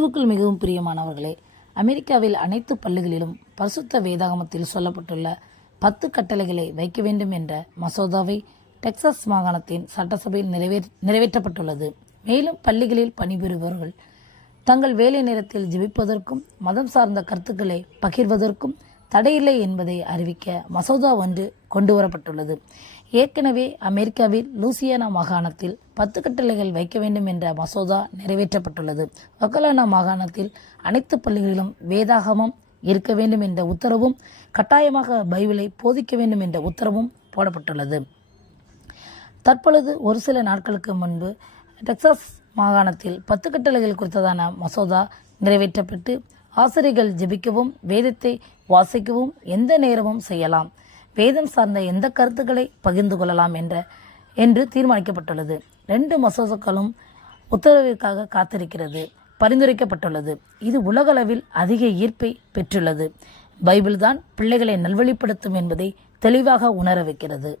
கிறிஸ்துவுக்குள் மிகவும் பிரியமானவர்களே, அமெரிக்காவில் அனைத்து பள்ளிகளிலும் பரிசுத்த வேதாகமத்தில் சொல்லப்பட்டுள்ள 10 கட்டளைகளை வைக்க வேண்டும் என்ற மசோதாவை டெக்சாஸ் மாகாணத்தின் சட்டசபையில் நிறைவேற்றப்பட்டுள்ளது. மேலும் பள்ளிகளில் பணிபுரிபவர்கள் தங்கள் வேலை நேரத்தில் ஜெபிப்பதற்கும் மதம் சார்ந்த கருத்துக்களை பகிர்வதற்கும் தடையில்லை என்பதை அறிவிக்க மசோதா ஒன்று கொண்டுவரப்பட்டுள்ளது. ஏற்கனவே அமெரிக்காவில் லூசியானா மாகாணத்தில் 10 கட்டளைகள் வைக்க வேண்டும் என்ற மசோதா நிறைவேற்றப்பட்டுள்ளது. ஒக்லஹோமா மாகாணத்தில் அனைத்து பள்ளிகளிலும் வேதாகமம் இருக்க வேண்டும் என்ற உத்தரவும், கட்டாயமாக பைபிளை போதிக்க வேண்டும் என்ற உத்தரவும் போடப்பட்டுள்ளது. தற்பொழுது ஒரு சில நாட்களுக்கு முன்பு டெக்சாஸ் மாகாணத்தில் 10 கட்டளைகள் குறித்ததான மசோதா நிறைவேற்றப்பட்டு ஆசிரியர்கள் ஜெபிக்கவும் வேதத்தை வாசிக்கவும் எந்த நேரமும் செய்யலாம், வேதம் சார்ந்த எந்த கருத்துக்களை பகிர்ந்து கொள்ளலாம் என்று தீர்மானிக்கப்பட்டுள்ளது. 2 மசோதாக்களும் உத்தரவிற்காக காத்திருக்கிறது பரிந்துரைக்கப்பட்டுள்ளது. இது உலகளவில் அதிக ஈர்ப்பை பெற்றுள்ளது. பைபிள் தான் பிள்ளைகளை நல்வழிப்படுத்தும் என்பதை தெளிவாக உணர வைக்கிறது.